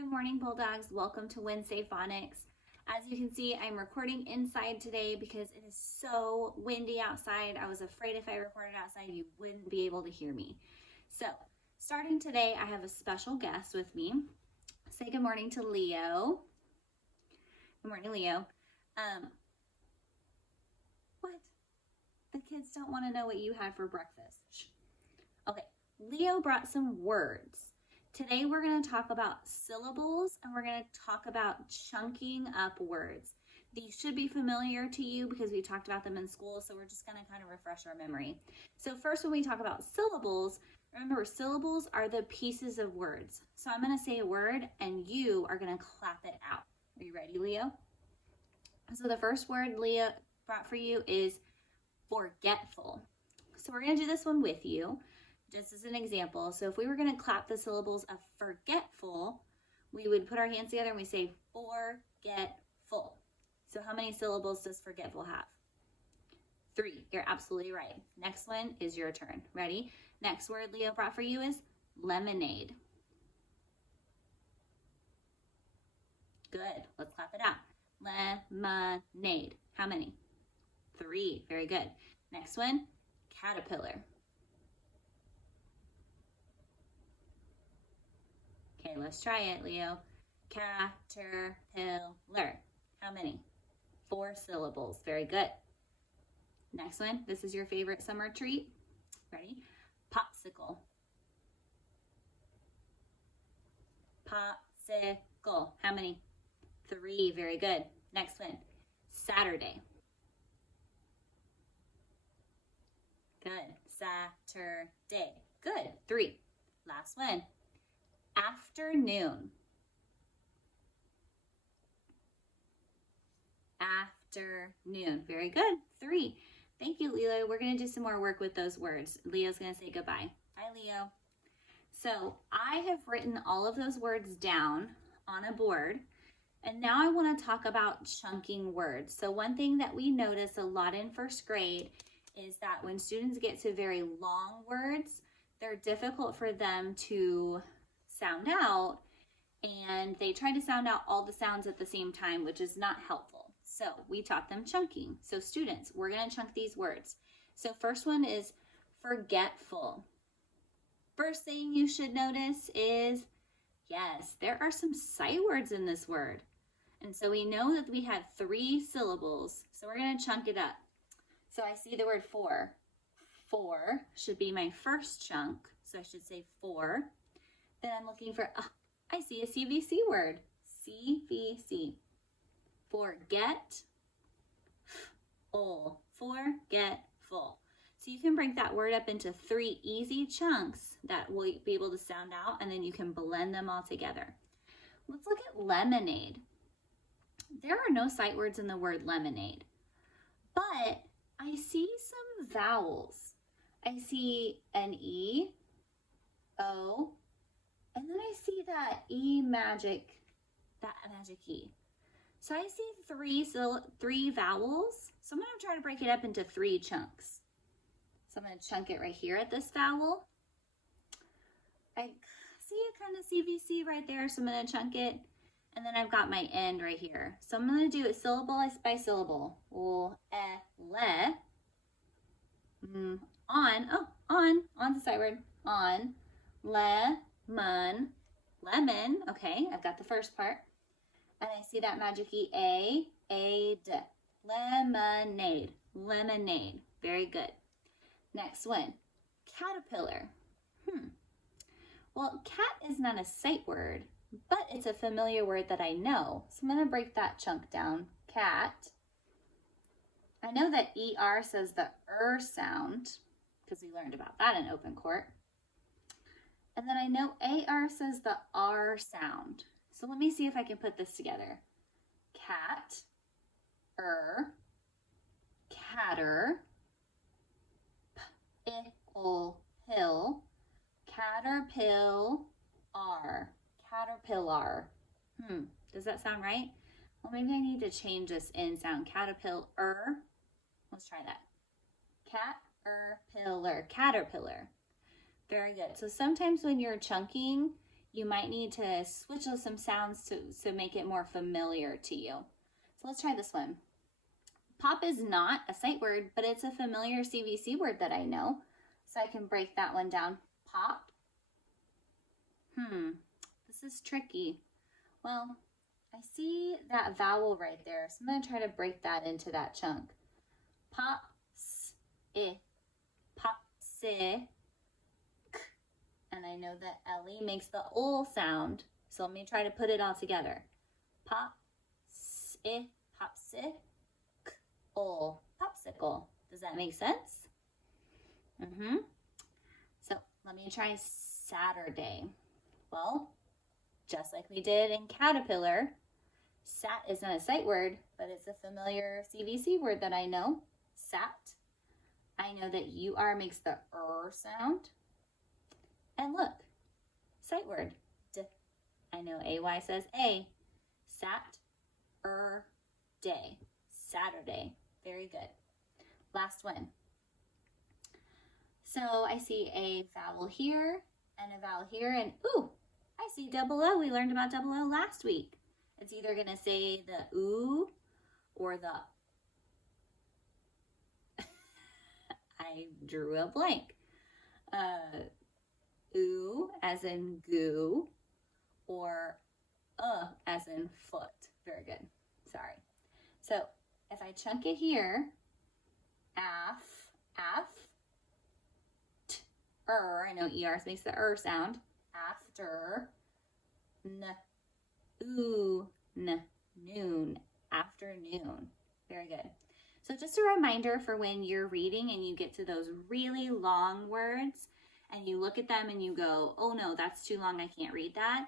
Good morning, Bulldogs. Welcome to Wednesday Phonics. As you can see, I'm recording inside today because it is so windy outside. I was afraid if I recorded outside, you wouldn't be able to hear me. So, starting today, I have a special guest with me. Say good morning to Leo. Good morning, Leo. What? The kids don't want to know what you had for breakfast. Shh. Okay, Leo brought some words. Today we're going to talk about syllables and we're going to talk about chunking up words. These should be familiar to you because we talked about them in school, so we're just going to kind of refresh our memory. So first, when we talk about syllables, remember syllables are the pieces of words. So I'm going to say a word and you are going to clap it out. Are you ready, Leo? So the first word Leo brought for you is forgetful. So we're going to do this one with you. Just as an example, so if we were going to clap the syllables of forgetful, we would put our hands together and we say forgetful. So how many syllables does forgetful have? 3. You're absolutely right. Next one is your turn. Ready? Next word Leo brought for you is lemonade. Good. Let's clap it out. Lemonade. How many? 3. Very good. Next one, caterpillar. Okay, let's try it, Leo. Caterpillar. How many? 4 syllables. Very good. Next one. This is your favorite summer treat. Ready? Popsicle. Popsicle. How many? 3. Very good. Next one. Saturday. Good. Saturday. Good. 3. Last one. Afternoon. Afternoon. Very good. 3. Thank you, Leo. We're going to do some more work with those words. Leo's going to say goodbye. Bye, Leo. So I have written all of those words down on a board. And now I want to talk about chunking words. So one thing that we notice a lot in first grade is that when students get to very long words, they're difficult for them to sound out, and they try to sound out all the sounds at the same time, which is not helpful. So we taught them chunking. So students, we're going to chunk these words. So first one is forgetful. First thing you should notice is, yes, there are some sight words in this word. And so we know that we had 3 syllables. So we're going to chunk it up. So I see the word for. 4 should be my first chunk. So I should say 4. Then I'm looking for, I see a CVC word. CVC. Forget. Forgetful. So you can break that word up into 3 easy chunks that will be able to sound out, and then you can blend them all together. Let's look at lemonade. There are no sight words in the word lemonade, but I see some vowels. I see an E, O, and then I see that magic E. So I see 3 vowels. So I'm going to try to break it up into 3 chunks. So I'm going to chunk it right here at this vowel. I see a kind of CVC right there, so I'm going to chunk it. And then I've got my end right here. So I'm going to do it syllable by syllable. On the sight word. On, lemon. Okay, I've got the first part. And I see that magic E, D. Lemonade. Very good. Next one, caterpillar. Well, cat is not a sight word, but it's a familiar word that I know. So I'm going to break that chunk down. Cat. I know that ER says the sound, because we learned about that in open court. And then I know AR says the R sound. So let me see if I can put this together. Cat, catter, hill, caterpillar. Does that sound right? Well, maybe I need to change this in sound. Caterpillar. Let's try that. Caterpillar. Very good. So sometimes when you're chunking, you might need to switch some sounds to make it more familiar to you. So let's try this one. Pop is not a sight word, but it's a familiar CVC word that I know. So I can break that one down. Pop. This is tricky. Well, I see that vowel right there, so I'm going to try to break that into that chunk. Pop, s, I, pop, si, k. And I know that Ellie makes the ol sound, so let me try to put it all together. Pop, s, I, pop, si, k, ol, popsicle. Does that make sense? So let me try Saturday. Well, just like we did in caterpillar, sat isn't a sight word, but it's a familiar CVC word that I know. Sat. I know that UR makes the sound. And look, sight word. D. I know AY says A. Sat, day. Saturday. Very good. Last one. So I see a vowel here and a vowel here, and ooh, I see double O. We learned about double O last week. It's either going to say the ooh or the I drew a blank. Ooh as in goo, or as in foot. Very good. Sorry. So if I chunk it here, af, I know ER makes the sound. After, noon, afternoon. Very good. So just a reminder for when you're reading and you get to those really long words and you look at them and you go, oh no, that's too long, I can't read that.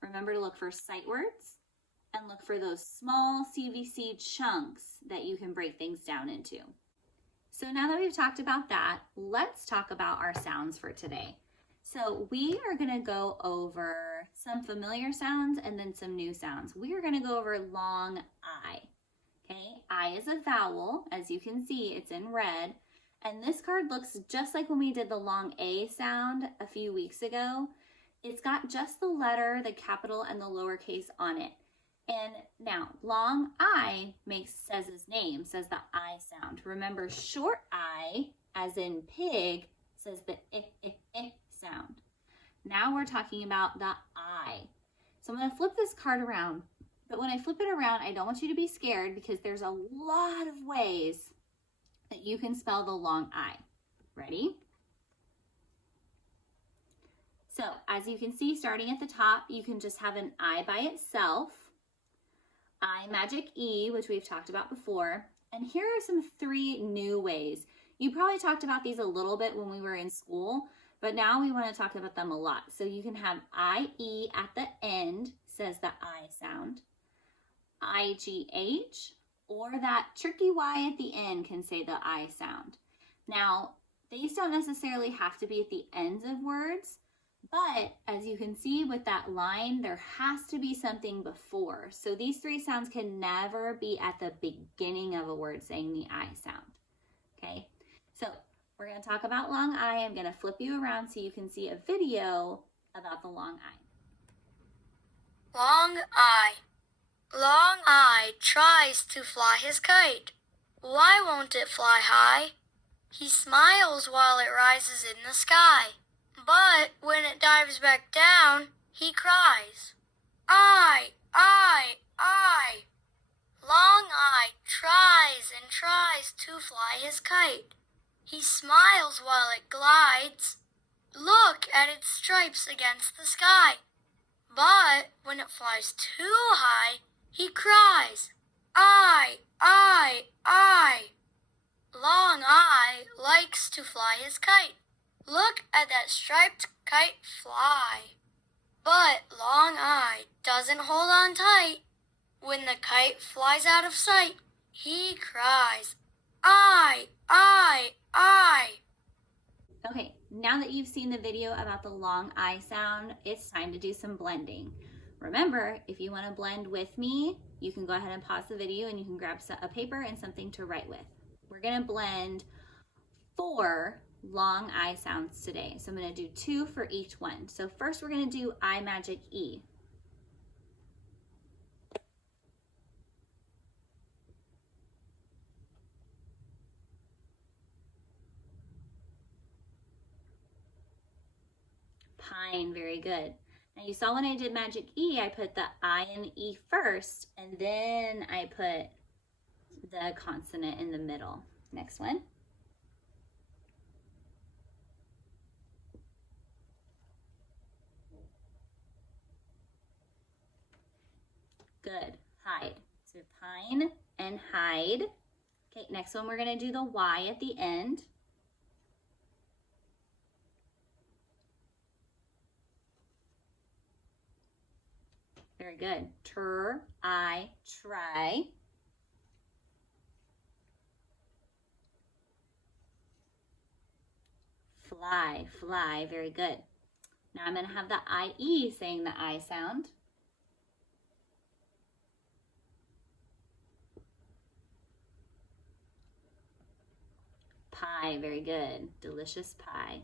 Remember to look for sight words and look for those small CVC chunks that you can break things down into. So now that we've talked about that, let's talk about our sounds for today. So we are going to go over some familiar sounds and then some new sounds. We are going to go over long I. Okay, I is a vowel. As you can see, it's in red. And this card looks just like when we did the long A sound a few weeks ago. It's got just the letter, the capital, and the lowercase on it. And now, long I says his name, says the I sound. Remember, short I, as in pig, says the I sound. Now we're talking about the I. So I'm going to flip this card around. But when I flip it around, I don't want you to be scared because there's a lot of ways that you can spell the long I. Ready? So as you can see, starting at the top, you can just have an I by itself. I magic E, which we've talked about before. And here are some 3 new ways. You probably talked about these a little bit when we were in school, but now we want to talk about them a lot. So you can have IE at the end, says the I sound. IGH, or that tricky Y at the end can say the I sound. Now, these don't necessarily have to be at the ends of words, but as you can see with that line, there has to be something before. So these 3 sounds can never be at the beginning of a word saying the I sound. Okay, so we're going to talk about long I. I'm going to flip you around so you can see a video about the long I. Long I. Long I tries to fly his kite. Why won't it fly high? He smiles while it rises in the sky. But when it dives back down, he cries, I. Long I tries and tries to fly his kite. He smiles while it glides. Look at its stripes against the sky. But when it flies too high, he cries, I. Long I likes to fly his kite. Look at that striped kite fly. But Long I doesn't hold on tight. When the kite flies out of sight, he cries, I. Okay, now that you've seen the video about the long I sound, it's time to do some blending. Remember, if you want to blend with me, you can go ahead and pause the video and you can grab a paper and something to write with. We're going to blend 4 long I sounds today. So I'm going to do 2 for each one. So first we're going to do I magic E. Pine, very good. Now you saw when I did magic E, I put the I and E first, and then I put the consonant in the middle. Next one. Good, hide. So pine and hide. Okay, next one we're gonna do the Y at the end. Very good. I, try. Fly, fly, very good. Now I'm going to have the IE saying the I sound. Pie, very good. Delicious pie.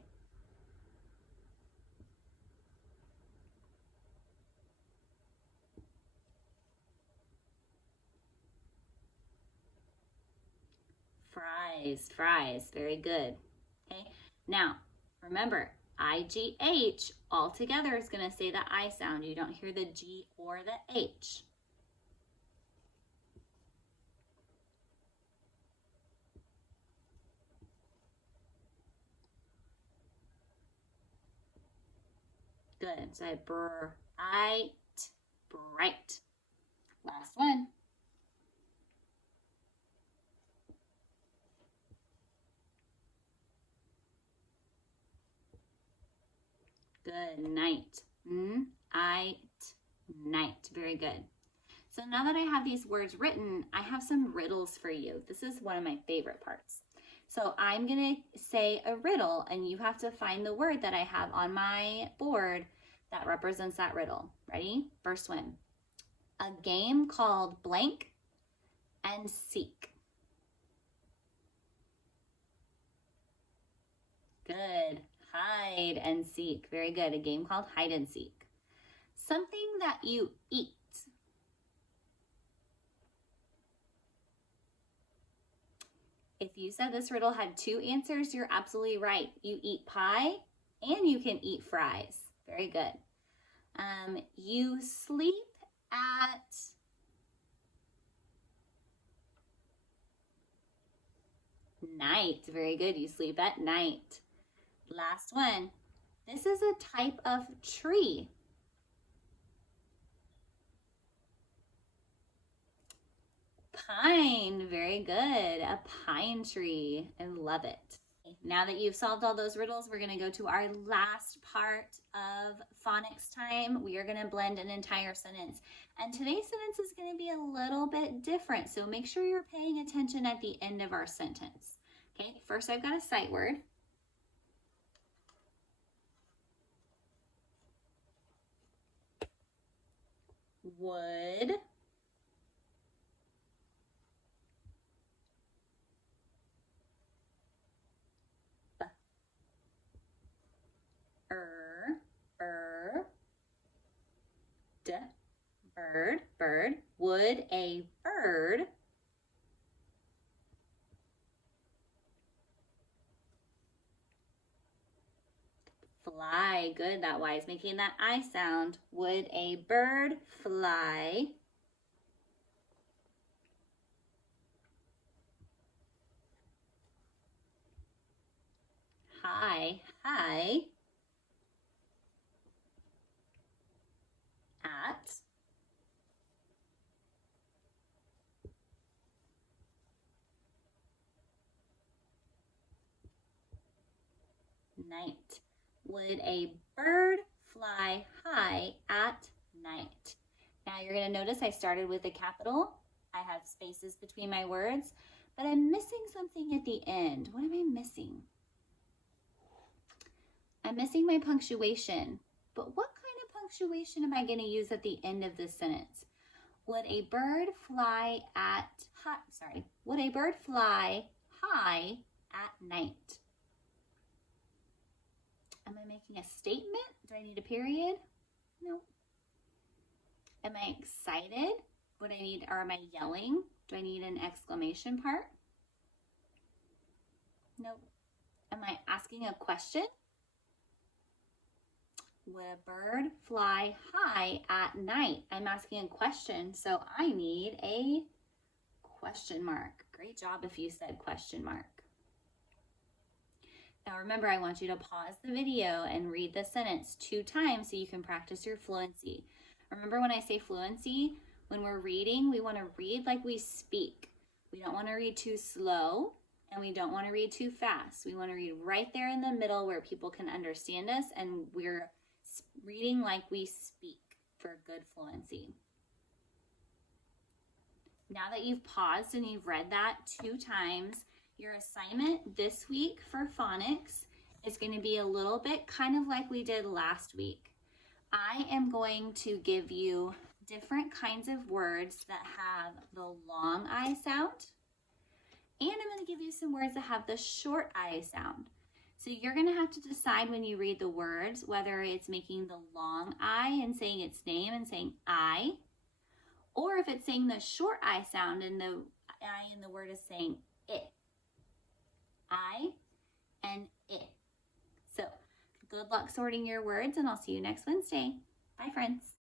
Fries, fries, very good. Okay, now remember, IGH all together is going to say the I sound. You don't hear the G or the H. Good. So I bright, bright. Last one. Good night. Night. Very good. So now that I have these words written, I have some riddles for you. This is one of my favorite parts. So I'm going to say a riddle, and you have to find the word that I have on my board that represents that riddle. Ready? First one. A game called blank and seek. Good. Hide and seek. Very good. A game called hide and seek. Something that you eat. If you said this riddle had 2 answers, you're absolutely right. You eat pie and you can eat fries. Very good. You sleep at night. Very good. You sleep at night. Last one. This is a type of tree. Pine. Very good. A pine tree. I love it. Now that you've solved all those riddles, we're going to go to our last part of phonics time. We are going to blend an entire sentence. And today's sentence is going to be a little bit different. So make sure you're paying attention at the end of our sentence. Okay, first I've got a sight word. Would. Bird, bird. Would a bird fly? Good, that Y is making that I sound. Would a bird fly? High, high. At. Night. Would a bird fly high at night? Now you're going to notice I started with a capital. I have spaces between my words, but I'm missing something at the end. What am I missing? I'm missing my punctuation. But what kind of punctuation am I going to use at the end of this sentence? Would a bird fly would a bird fly high at night? Am I making a statement? Do I need a period? No. Am I excited? What I need, or am I yelling? Do I need an exclamation part? No. Am I asking a question? Would a bird fly high at night? I'm asking a question, so I need a question mark. Great job if you said question mark. Now remember, I want you to pause the video and read the sentence 2 times so you can practice your fluency. Remember when I say fluency, when we're reading, we want to read like we speak. We don't want to read too slow and we don't want to read too fast. We want to read right there in the middle where people can understand us and we're reading like we speak for good fluency. Now that you've paused and you've read that 2 times, your assignment this week for phonics is going to be a little bit kind of like we did last week. I am going to give you different kinds of words that have the long I sound, and I'm going to give you some words that have the short I sound. So you're going to have to decide when you read the words whether it's making the long I and saying its name and saying I, or if it's saying the short I sound and the I in the word is saying it. I and it. So good luck sorting your words, and I'll see you next Wednesday. Bye, friends.